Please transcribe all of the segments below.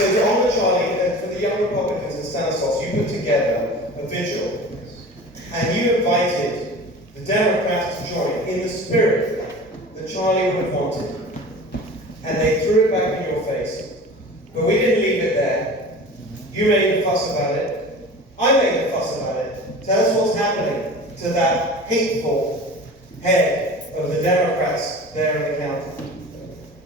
So to honor Charlie, for the young Republicans in Stanislaus, you put together a vigil, and you invited the Democrats to join in the spirit that Charlie would have wanted. And they threw it back in your face. But we didn't leave it there. You made a fuss about it. I made a fuss about it. Tell us what's happening to that hateful head of the Democrats there in the county.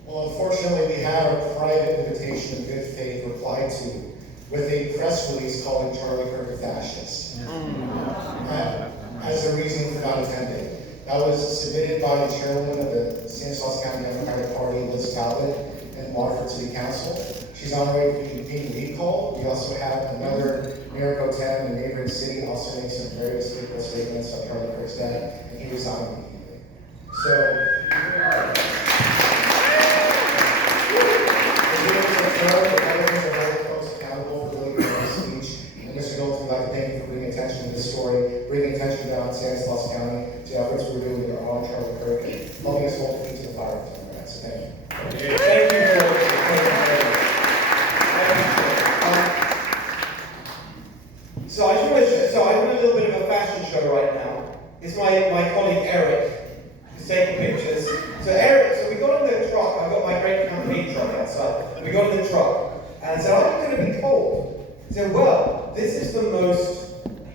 Well, unfortunately, we had a private invitation of good faith replied to with a press release calling Charlie Kirk a fascist. As a reason for not attending. That was submitted by the chairwoman of the Stanislaus County Democratic Party, Liz Talbot, and Waterford City Council. She's on her way to be being recalled. We also have another Mayor Pro Tem in the neighboring city also make some very despicable statements on Charlie Kirk's dad, and he resigned immediately. So, the Republicans are holding folks accountable for deleting their speech. And Mr. Hilton, we'd like to thank you for bringing attention to this story, bringing attention down in Stanislaus County to efforts we're doing to honor Charlie Kirk, and helping us hold feet to the fire with Democrats. So thank you. Thank you So I want a little bit of a fashion show right now. It's my colleague Eric who's taking pictures. So Eric, so we got in the truck. I got my great company truck outside. We got in the truck and said, "I'm going to be cold." He said, "Well, this is the most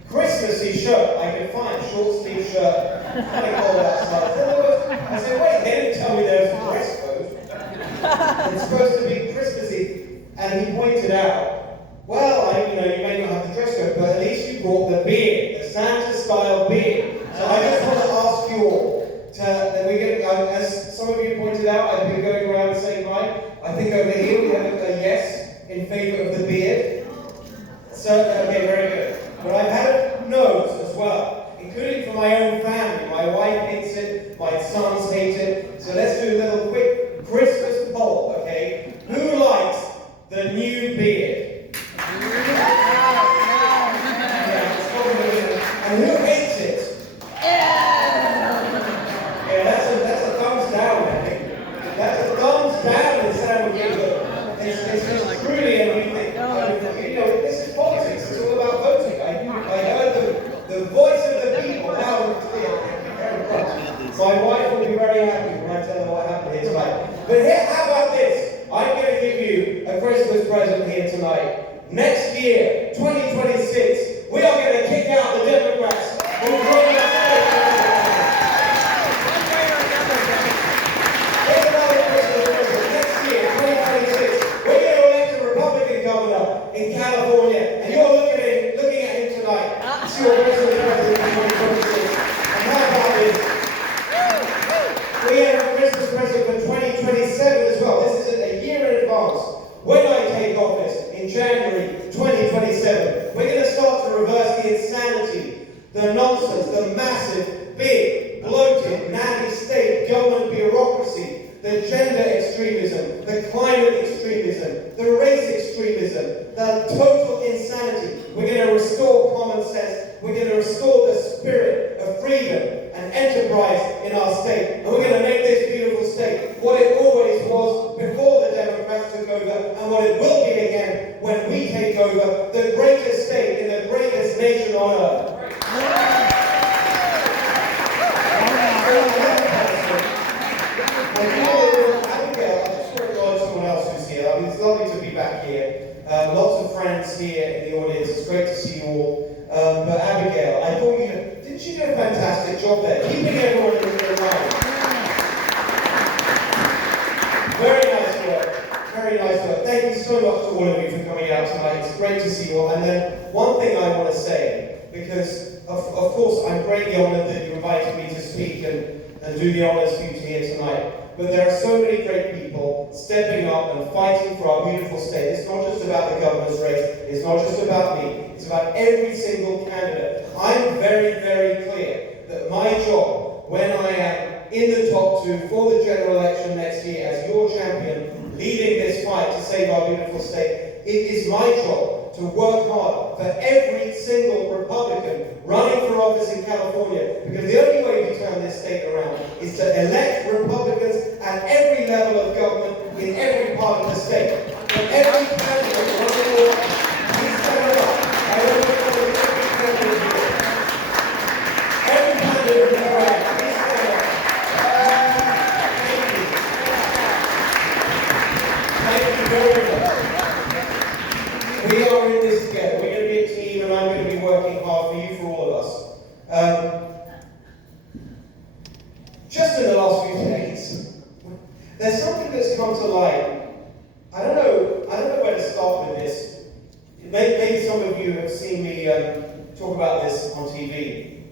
Christmassy shirt I could find, short sleeve shirt, kind of cold outside." I said, "Wait, they didn't tell me there was a dress code. It's supposed to be Christmassy." And he pointed out, "Well, you may not have the dress code, but at least you brought the beard, the Santa-style beard." So I just want to ask you all, as some of you pointed out, I've been going around saying hi. I think over here we have a yes in favor of the beard. So, okay, very good. But I've had a no's as well, including from my own family. My wife hates it, my sons hate it. So let's do a little quick Christmas poll, okay? Who likes the new beard? And who hates it? Yeah, that's a thumbs down, I think. That's a thumbs down in San Diego. It's truly a new thing. This is politics. It's all about voting. I heard the voice of the people loud and clear. My wife will be very happy when I tell her what happened here tonight. But here, how about this? I'm going to give you a Christmas present here tonight. Next year, 2026, we are going to kick out the Democrats who run the state. Here's another Christmas present. Next year, 2026, we're going to elect a Republican governor in California, and you're looking at him tonight. It's your Christmas present in 2026. And how about this? We have a Christmas present for 2027 as well. This is a year in advance. When I take office in January 2027, we're going to start to reverse the insanity, the nonsense, the massive, big, bloated, natty state government bureaucracy, the gender extremism, the climate extremism, the race extremism, the total insanity. We're going to restore common sense. We're going to restore the spirit of freedom and enterprise in our state. And we're going to make this beautiful state what it always was before the Democrats took over, and what it will be again when we take over, the greatest state in the greatest nation on earth. Abigail, I just want to acknowledge someone else who's here. I mean, it's lovely to be back here. Lots of friends here in the audience. It's great to see you all. But Abigail, I thought didn't you do a fantastic job there? Keeping everyone in the line. Very nice work. Very nice work. Thank you so much to all of you for coming out tonight. It's great to see you all. And then one thing I want to say, because of course I'm greatly honoured that you invited me to speak and do the honours for you to hear tonight. But there are so many great people stepping up and fighting for our beautiful state. It's not just about the governor's race. It's not just about me. It's about every single candidate. I'm very, very clear that my job, when I am in the top two for the general election next year as your champion, leading this fight to save our beautiful state, it is my job to work hard for every single Republican running for office in California, because the only way we turn this state around is to elect Republicans at every level of government in every part of the state. And every candidate We are in this together. We're going to be a team, and I'm going to be working hard for you, for all of us. Just in the last few days, there's something that's come to light. I don't know where to start with this. Maybe some of you have seen me talk about this on TV.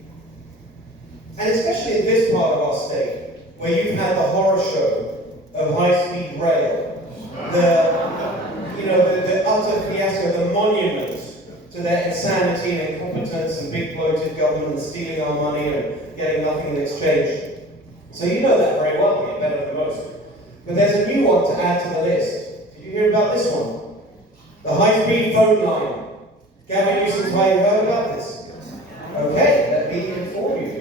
And especially in this part of our state, where you've had the horror show of high-speed rail, the utter fiasco, the monument to their insanity and incompetence and big bloated government stealing our money and getting nothing in exchange. So you know that very well, you're better than most. But there's a new one to add to the list. Did you hear about this one? The high-speed phone line. Gavin Newsom's why you heard about this? Okay, let me inform you.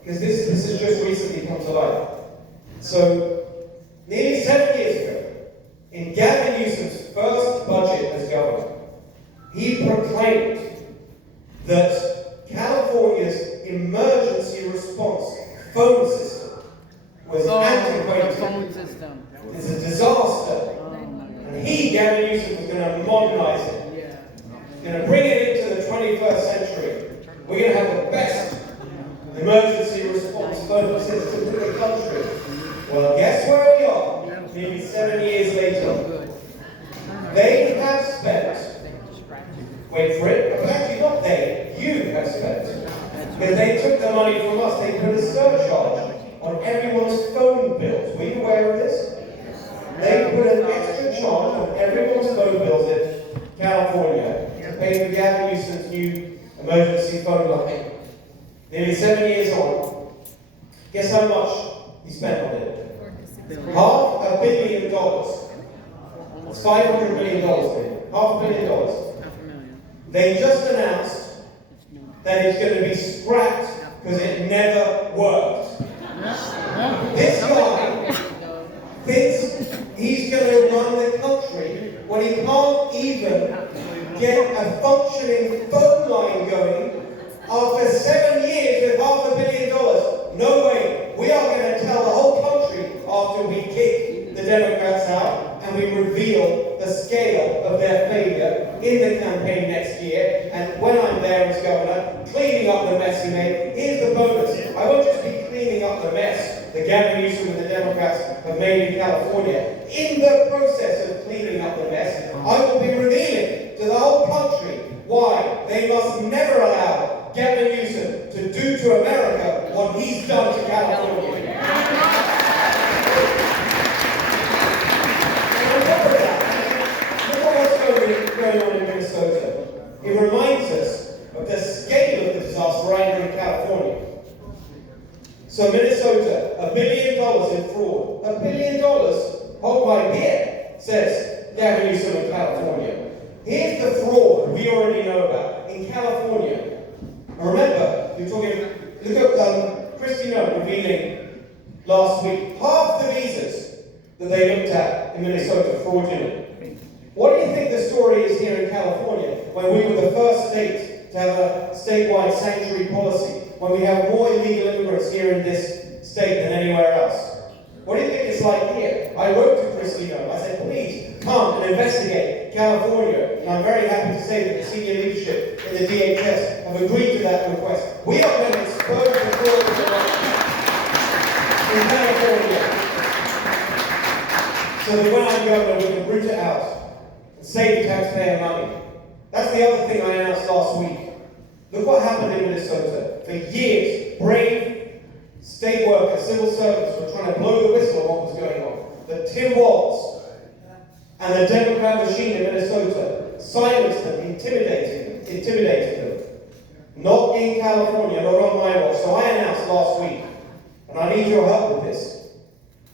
Because this has just recently come to light. So, nearly 7 years ago, in Gavin Newsom's first budget as governor, he proclaimed that California's emergency response phone system was antiquated. It's a disaster. And Gavin Newsom, was going to modernize it. Going to bring it into the 21st century. We're going to have the best emergency response phone system in the country. Well, guess where we are? Nearly 7 years later. They have spent, wait for it, but actually not they, you have spent. Because they took the money from us, they put a surcharge on everyone's phone bills. Were you aware of this? They put an extra charge on everyone's phone bills in California to pay for Gavin Newsom's new emergency phone line. Nearly 7 years on, guess how much he spent on it? $500 million. It's $500 million. $500 million. They just announced that it's going to be scrapped because it never worked. This guy thinks he's going to run the country when he can't even get a functioning phone line going after 7 years with $500 million. No way. We are going to tell the whole country after we kick the Democrats out and we reveal the scale of their failure in the campaign next year. And when I'm there as governor, cleaning up the mess he made. Here's the bonus. I won't just be cleaning up the mess that Gavin Newsom and the Democrats have made in California. In the process of cleaning up the mess, I will be revealing to the whole country why they must never allow Gavin Newsom to do to America what he's done to California. And on top of that, look at what's going on in Minnesota. It reminds us of the scale of the disaster right here in California. So Minnesota, $1 billion in fraud. $1 billion? Hold my beer, says Gavin Newsom in California. Here's the fraud we already know about in California. Remember, you're talking, look at Christy Noe revealing last week, half the visas that they looked at in Minnesota fraudulent. What do you think the story is here in California, when we were the first state to have a statewide sanctuary policy, when we have more illegal immigrants here in this state than anywhere else? What do you think it's like here? I wrote to Christy Noe. I said, please come and investigate California. And I'm very happy to say that the senior leadership in the DHS have agreed to that request. We are going to expose the fraud in California, so that when I'm governor, we can root it out and save taxpayer money. That's the other thing I announced last week. Look what happened in Minnesota. For years, brave state workers, civil servants were trying to blow the whistle on what was going on. But Tim Walz and the Democrat machine in Minnesota silenced them, intimidated them. Not in California, not on my watch. So I announced last week, and I need your help with this,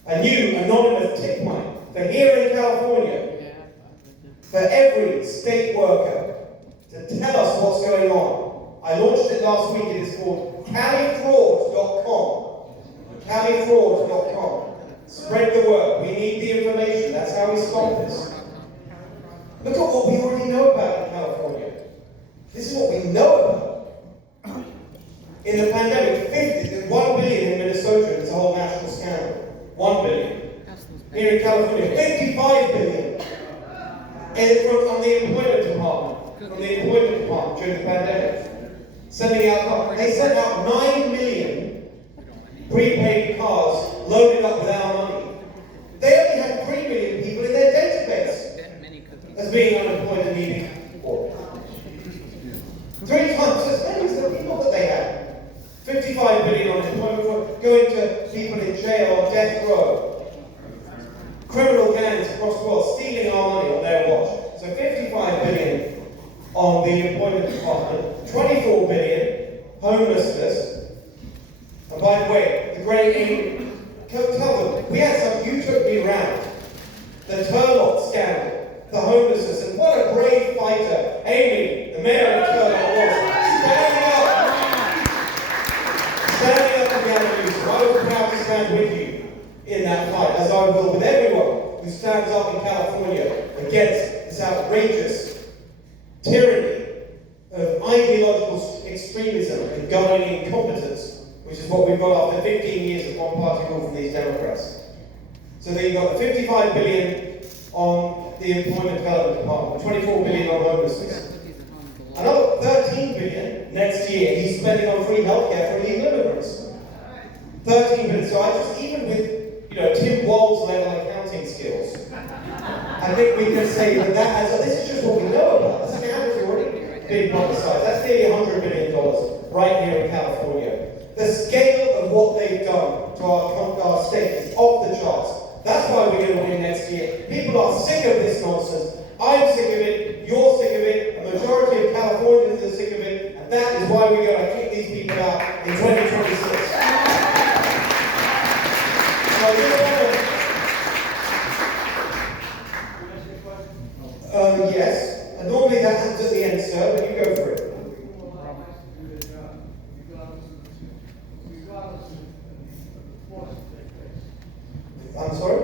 a new anonymous tip line for here in California, for every state worker to tell us what's going on. I launched it last week. It is called CaliFraud.com. CaliFraud.com. Spread the word. We need the information. That's how we stop this. Look at what we already know about in California. This is what we know about. In the pandemic, $1 billion in Minnesota, it's a whole national scandal. $1 billion. here in California, 55 billion from the employment department during the pandemic. They sent out 9 million prepaid cards loaded up with our money. They only had 3 million people in their database as being unemployed and needing work. 3 times as many as the people that they had. 55 billion on employment, going to people in jail on death row. Criminal gangs across the world stealing our money on their watch. So 55 billion on the employment department, 24 billion homelessness. And by the way, the great aim, tell them, we had some, you took me round. The Turlock scandal, the homelessness, and what a brave fighter Amy, the mayor of Turlock, was. Standing up together, you. So I was proud to stand with you in that fight, as I will with everyone who stands up in California against this outrageous tyranny of ideological extremism and governing incompetence, which is what we've got after 15 years of one-party rule from these Democrats. So then you've got the 55 billion on the Employment Development Department, 24 billion on homelessness. Another 13 billion next year he's spending on free healthcare for illegal immigrants. 13 billion. So I just, even with Tim Wald's level accounting skills, I think we can say that this is just what we know about. This account is already being publicized. That's nearly $100 billion right here in California. The scale of what they've done to our state is off the charts. That's why we're going to win next year. People are sick of this nonsense. I'm sick of it. You're sick of it. A majority of Californians are sick of it. And that is why we're going to kick these people out in 2026. So I just want to... yes. And normally that happens at the end, sir, but you go for it. I'm sorry?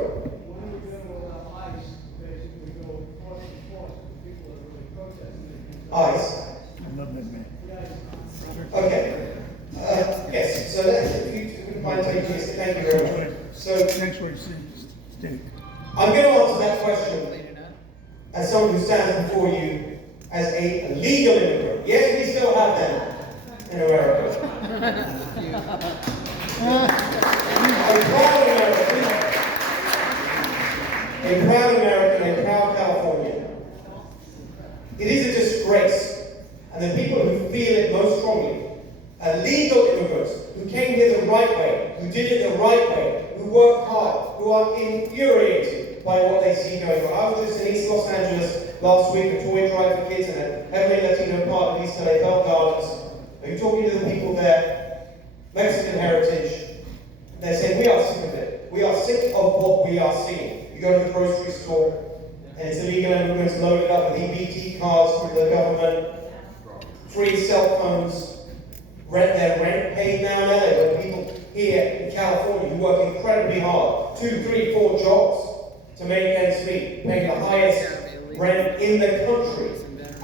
ICE? I love that man. Okay. Yes, so if you wouldn't mind taking this, thank you very much. So, Next week, steak. I'm going to answer that question as someone who stands before you as a legal immigrant. Yes, we still have them in America. A proud American, a proud Californian. It is a disgrace, and the people who feel it most strongly are legal immigrants who came here the right way, who did it the right way, who work hard, who are infuriated by what they see going on. I was just in East Los Angeles last week, a toy drive for kids in a heavily Latino part of East LA, Bell Gardens. Are you talking to the people there, Mexican heritage? They're saying, we are sick of it. We are sick of what we are seeing. You go to the grocery store, and it's illegal immigrants loaded up with EBT cards from the government, free cell phones, their rent paid now in LA. There are people here in California who work incredibly hard, 2, 3, 4 jobs to make ends meet, paying the highest rent in the country,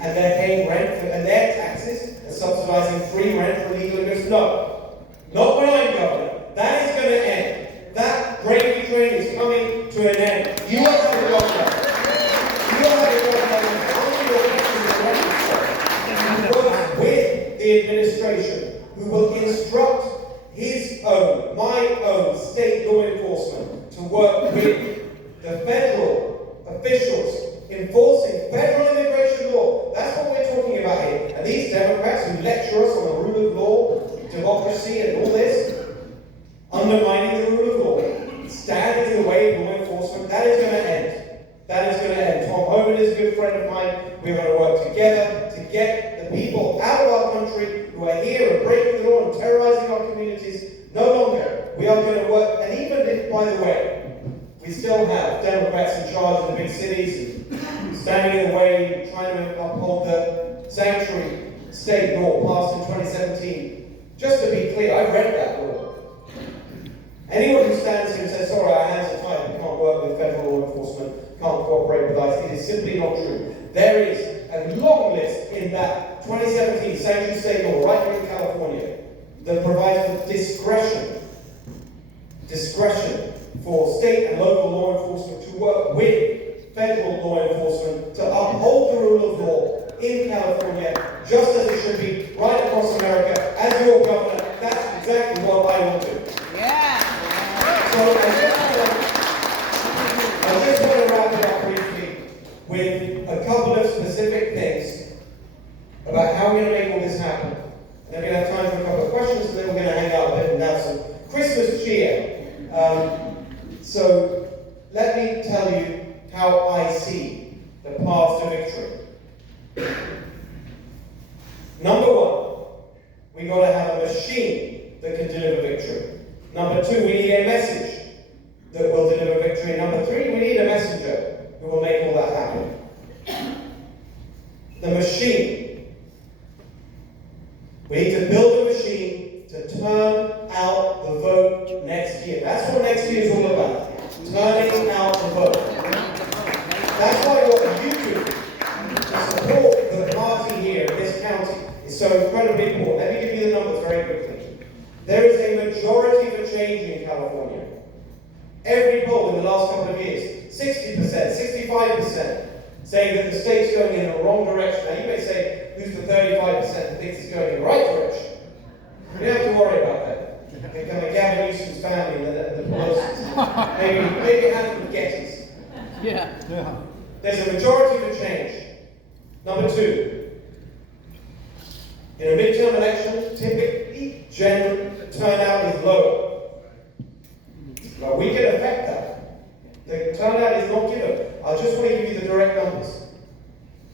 and they're paying rent for, and their taxes are subsidizing free rent for illegal immigrants. No, not when I'm governor. That is going to end. That gravy train is coming to an end. You will have a governor. You will have a governor who works with the administration, who will instruct his own, my own state law enforcement to work with the federal officials enforcing federal immigration law. That's what we're talking about here. And these Democrats who lecture us on the rule of law, democracy, and all this, undermining the rule of law, standing in the way of law enforcement, that is going to end. That is going to end. Tom Homan is a good friend of mine. We're going to work together to get the people out of our country who are here and breaking the law and terrorizing our communities. No longer. We are going to work, and even if, by the way, we still have Democrats in charge of the big cities, standing in the way, trying to uphold the sanctuary state law passed in 2017. Just to be clear, I read that law. Anyone who stands here and says, sorry, our hands are tied, we can't work with federal law enforcement, can't cooperate with ICE, it is simply not true. There is a long list in that 2017 sanctuary state law right here in California that provides for discretion for state and local law enforcement to work with federal law enforcement to uphold the rule of law in California, just as it should be right across America. As your governor, that's exactly what I will do. Yeah. So I just want to wrap it up briefly with a couple of specific things about how we're going to make all this happen. And then we're going to have time for a couple of questions, and then we're going to hang out a bit and have some Christmas cheer. So let me tell you how I see the path to victory. Number one, we got to have a machine that can deliver victory. Number two, we need a message that will deliver victory. Number three, we need a messenger who will make all that happen. The machine. We need to build a machine to turn out the vote next year. That's what next year is all about. Turning out the vote. That's why what you do to support the party here in this county is so incredibly important. Let me give you the numbers very quickly. There is a majority for change in California. Every poll in the last couple of years, 60%, 65%, saying that the state's going in the wrong direction. Now you may say, who's the 35% that thinks it's going in the right direction? You don't have to worry about that. They become a Gavin Newsom's family and the Pelosi's. Maybe a handful of Gettys. Yeah. There's a majority for change. Number two, in a midterm election, typically general turnout is lower. But we can affect that. The turnout is not given. I just want to give you the direct numbers.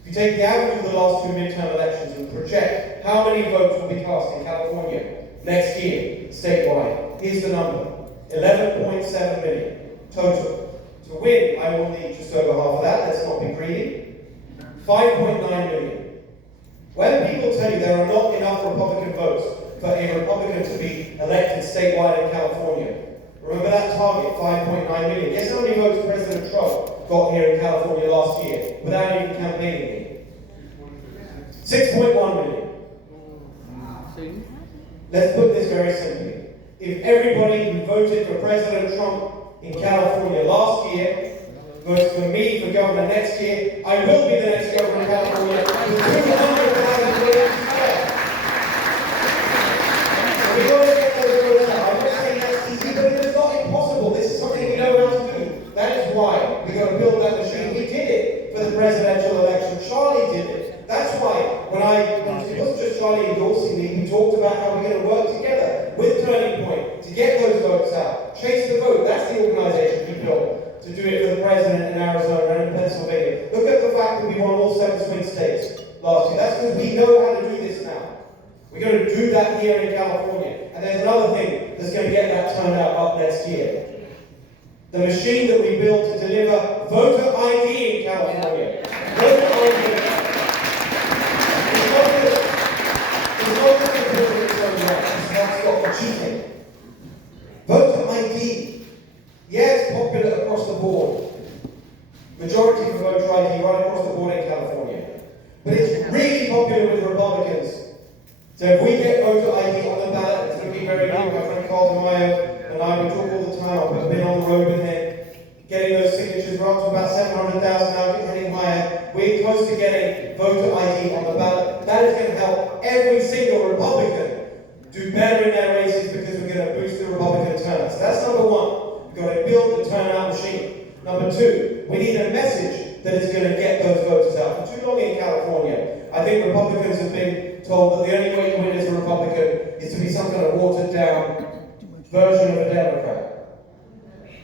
If you take the average of the last two midterm elections and project how many votes will be cast in California next year, statewide, here's the number. 11.7 million total. To win, I will need just over half of that. Let's not be greedy. 5.9 million. When people tell you there are not enough Republican votes for a Republican to be elected statewide in California, remember that target, 5.9 million. Guess how many votes President Trump got here in California last year without even campaigning here? 6.1 million. Let's put this very simply. If everybody who voted for President Trump in California last year votes for me for governor next year, I will be the next governor of California with 200,000 votes instead. So we've got to get those votes out. I'm not saying that's easy, but it is not impossible. This is something we know how to do. That is why we've got to build that machine. We did it for the presidential election. Charlie did it. That's why when it wasn't just Charlie endorsing me, we talked about how we're going to work together with Turning Point to get those votes out. Chase the Vote, that's the organization we built to do it for the president in Arizona and in Pennsylvania. Look at the fact that we won all 7 swing states last year. That's because we know how to do this now. We're going to do that here in California. And there's another thing that's going to get that turnout up next year. The machine that we built to deliver voter ID in California. Voter ID. Cheating. Voter ID. Yes, popular across the board. Majority for voter ID right across the board in California. But it's really popular with Republicans. So if we get voter ID on the ballot, it's going to be very good. My friend Carl DeMaio and I, we talk all the time. I've been on the road with him. Getting those signatures, we're up to about 700,000 now, heading higher. We're close to getting voter ID on the ballot. That is going to help every single Republican do better in their races because we're going to boost the Republican turnout. So that's number one. We've got to build the turnout machine. Number two, we need a message that is going to get those voters out. For too long in California, I think Republicans have been told that the only way to win as a Republican is to be some kind of watered down version of a Democrat.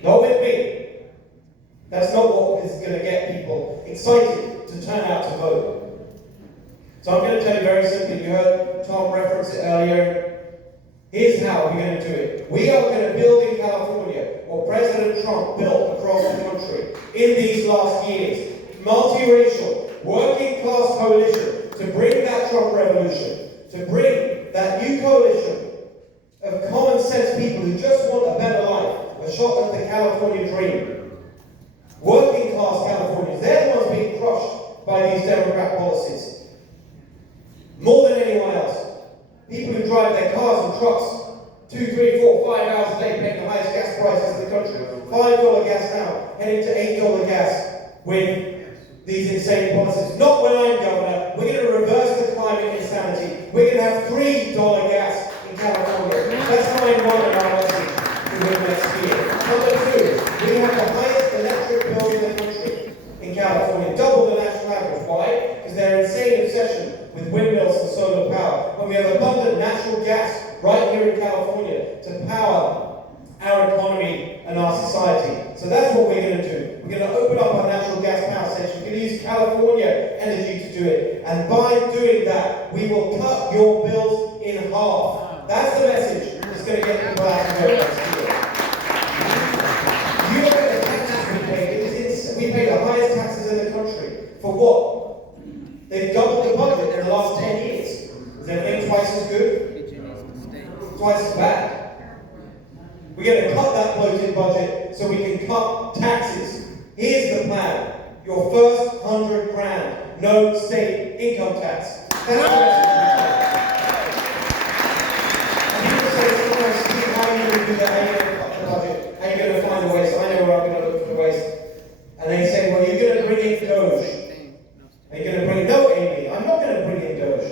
Not with me. That's not what is going to get people excited to turn out to vote. So I'm going to tell you very simply, you heard Tom reference it earlier. Here's how we're going to do it. We are going to build in California what President Trump built across the country in these last years. Multiracial, working class coalition to bring that Trump revolution, to bring that new coalition of common sense people who just want a better life, a shot at the California dream. Working class Californians, they're the ones being crushed by these Democrat policies. More than anyone else. People who drive their cars and trucks 2, 3, 4, 5 hours a day, paying the highest gas prices in the country. $5 gas now, heading to $8 gas with these insane policies. Not when I'm governor. We're going to reverse the climate insanity. We're going to have $3 gas in California. That's line one in our message for the next year. Number two, we have the highest electric bill in the country in California, double the national average. Why? Because their insane obsession with windmills and solar power, when we have abundant natural gas right here in California to power our economy and our society. So that's what we're going to do. We're going to open up our natural gas power station. We're going to use California energy to do it. And by doing that, we will cut your bills in half. That's the message that's going to get people out of vote next year. You look at the taxes we pay. We pay the highest taxes in the country. For what? They've doubled the budget in the last 10 years. Is everything twice as good? Twice as bad. We're going to cut that bloated budget so we can cut taxes. Here's the plan. Your first 100 grand, no state income tax. That's the message. And people say sometimes, Steve, how are you going to do that? How are you going to cut the budget? How are you going to find the ways? I know where I'm going to look for the ways. And they say, well, you're going to bring in Doge. Are you going to bring, no, Amy, I'm not going to bring in Doge.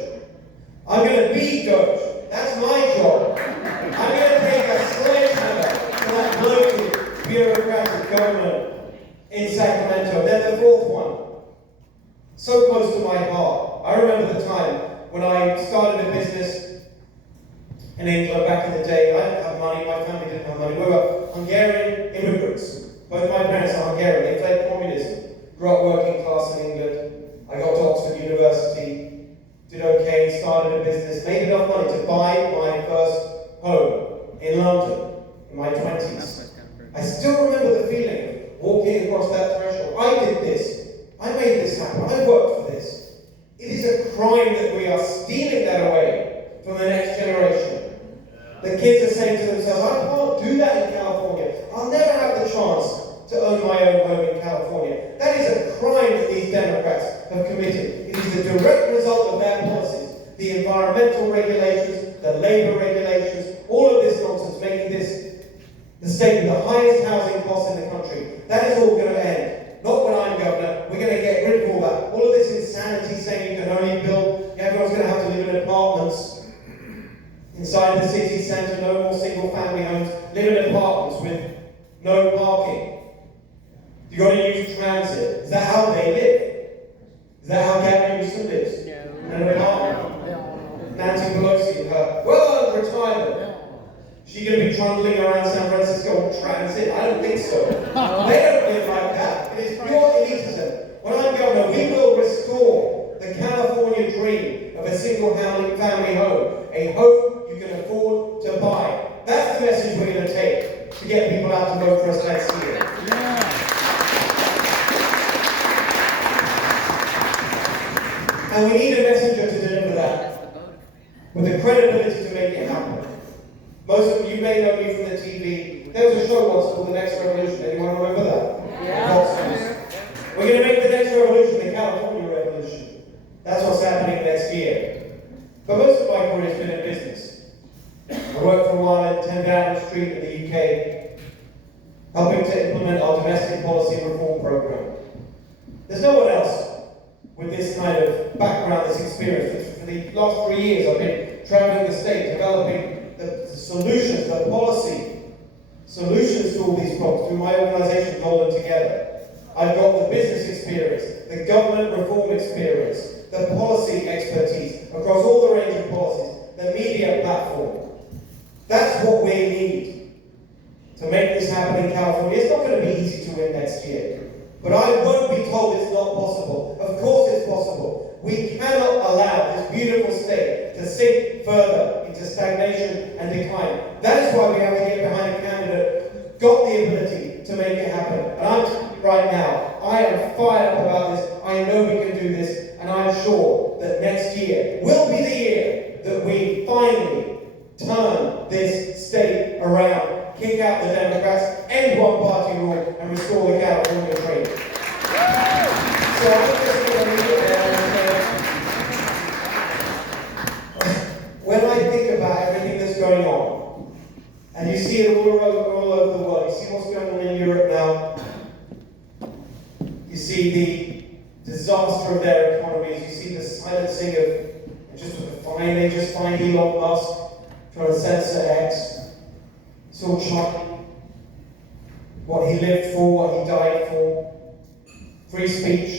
I'm going to be Doge. That's my job. I'm going to take a sledgehammer to that bloated, bureaucratic government in Sacramento. Then the fourth one. So close to my heart. I remember the time when I started a business in England back in the day. I didn't have money, my family didn't have money. We were Hungarian immigrants. Both my parents are Hungarian. They fled communism. Grew up working class in England. I got to Oxford University, did okay, started a business, made enough money to buy my first home in London in my 20s. I still remember the feeling of walking across that threshold. I did this. I made this happen. I worked for this. It is a crime that we are stealing that away from the next generation. The kids are saying to themselves, I can't do that in California. I'll never have the chance to own my own home in California. That is a crime that these Democrats have committed. It is the direct result of their policies. The environmental regulations, the labor regulations, all of this nonsense, making this the state with the highest housing costs in the country. That is all going to end. Not when I'm governor. We're going to get rid of all that. All of this insanity saying you can only build, everyone's going to have to live in apartments inside the city centre, no more single family homes, live in apartments with no parking. You've got to use transit. Is that how they live? Is that how Gavin Newsom lives? No. In an apartment? Nancy Pelosi and her well-earned retirement. She's going to be trundling around San Francisco on transit? I don't think so. They don't live like that. It is pure elitism. When I'm governor, we will restore the California dream of a single family home. A home you can afford to buy. That's the message we're going to take to get people out to vote for us next year. And we need a messenger to deliver that, with the credibility to make it happen. Most of you may know me from the TV. There was a show once called The Next Revolution. Anyone remember that? Yeah. We're going to make the next revolution the California Revolution. That's what's happening next year. But most of my career has been in business. I worked for a while at 10 Downing Street in the UK, helping to implement our domestic policy reform program. There's no one else with this kind of background, this experience. For the last 3 years, I've been traveling the state, developing the solutions, the policy solutions to all these problems through my organization, Hilton Together. I've got the business experience, the government reform experience, the policy expertise across all the range of policies, the media platform. That's what we need to make this happen in California. It's not going to be easy to win next year. But I won't be told it's not possible. Of course it's possible. We cannot allow this beautiful state to sink further into stagnation and decline. That is why we have to get behind a candidate who's got the ability to make it happen. And right now, I am fired up about this. I know we can do this. And I'm sure that next year will be the year that we finally turn this state around, kick out the Democrats, end one-party rule, and restore the California dream. So disaster of their economy, as you see the silencing of, they just find Elon Musk trying to censor X. It's all China. What he lived for, what he died for. Free speech.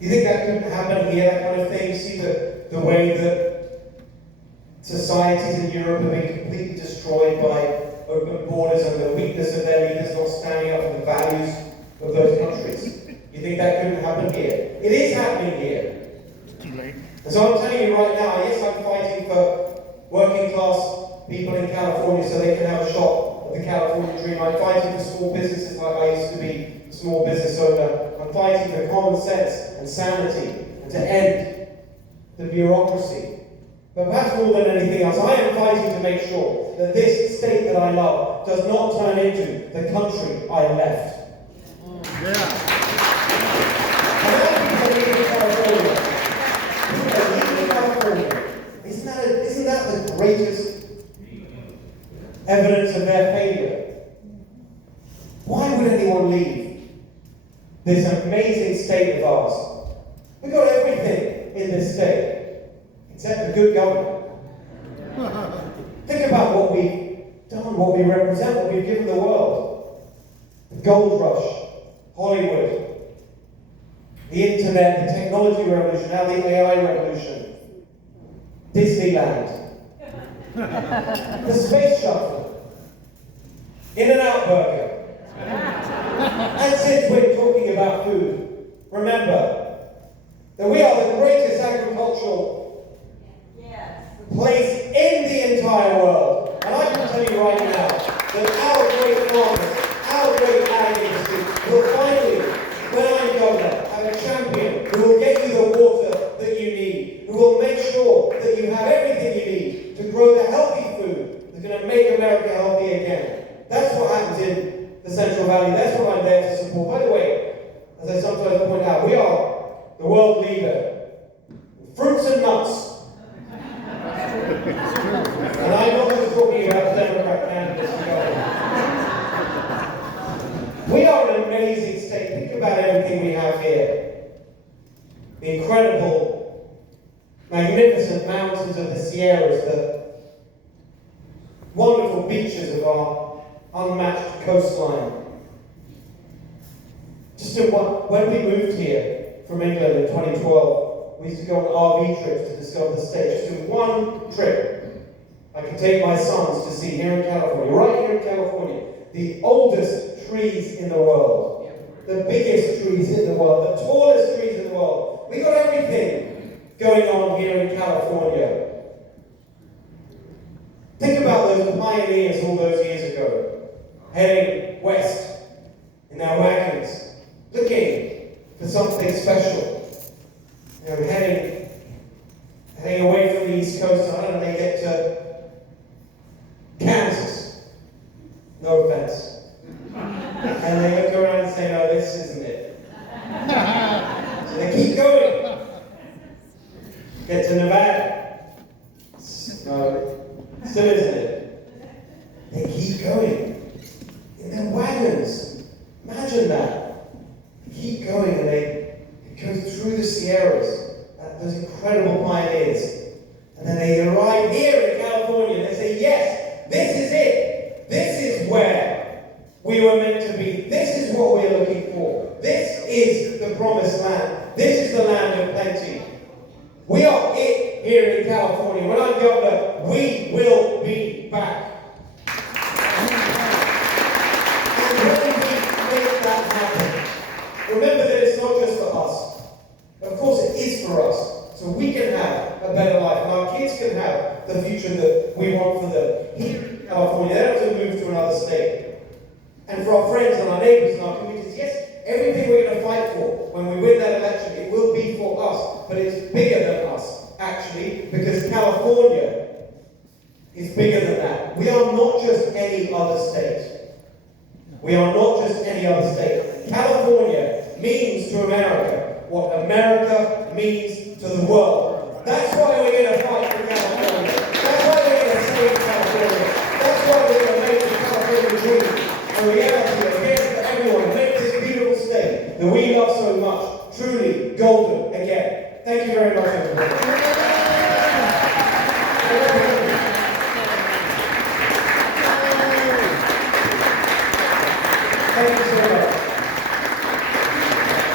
You think that couldn't happen here, that kind of thing? You see the way that societies in Europe have been completely destroyed by open borders and the weakness of their leaders not standing up for the values of those countries. You think that couldn't happen here? It is happening here. And so I'm telling you right now, yes, I'm fighting for working class people in California so they can have a shot at the California dream. I'm fighting for small businesses like I used to be a small business owner. I'm fighting for common sense and sanity and to end the bureaucracy. But perhaps more than anything else, I am fighting to make sure that this state that I love does not turn into the country I left. Isn't that the greatest evidence of their failure? Why would anyone leave this amazing state of ours? We've got everything in this state, except a good government. Think about what we've done, what we represent, what we've given the world. The gold rush, Hollywood, the internet, the technology revolution, now the AI revolution, Disneyland, the space shuttle, In-N-Out Burger. And since we're talking about food, remember that we are the greatest agricultural place in the entire world. And I can tell you right now that our great farmers, our great ag industry will finally, when I'm governor, have a champion who will get you the water that you need, who will make sure that you have everything you need to grow the healthy food that's going to make America healthy again. That's what happens in the Central Valley. That's what I'm there to support. By the way, as I sometimes point out, we are the world leader in fruits and nuts. And I'm not just talking about the Democrat candidates. We are an amazing state. Think about everything we have here. The incredible, magnificent mountains of the Sierras, the wonderful beaches of our unmatched coastline. When we moved here from England in 2012, we used to go on RV trips to discover the state. Just in one trip, I could take my sons to see here in California, right here in California, the oldest trees in the world, the biggest trees in the world, the tallest trees in the world. We got everything going on here in California. Think about those pioneers all those years ago, heading west in their wagons, looking for something special. You know, heading away from the East Coast. I don't know, they get to Kansas. No offense. And they look around and say, no, this isn't it. So they keep going. Get to Nevada. No, still isn't it. They keep going. In their wagons. Imagine that. They keep going and they go through the Sierras. Those incredible pioneers. And then they arrive here in California and they say, yes, this is it. This is where we were meant to be. This is what we are looking for. This is the promised land. This is the land of plenty. We are it here in California. When I'm governor, we will be back. And when we make that happen, remember that it's not just for us. Of course it is for us, so we can have a better life, and our kids can have the future that we want for them. Here in California, they don't have to move to another state. And for our friends and our neighbors and our communities, yes, everything we're going to fight for when we win that election, it will be for us, but it's bigger than us, actually, because California is bigger than that. We are not just any other state. We are not just any other state. California means to America what America means to the world. That's why we're going to fight for California. That's why we're going to save California. That's why we're going to make the California dream a reality again for everyone. Make this beautiful state that we love so much, truly golden again. Thank you very much, everybody.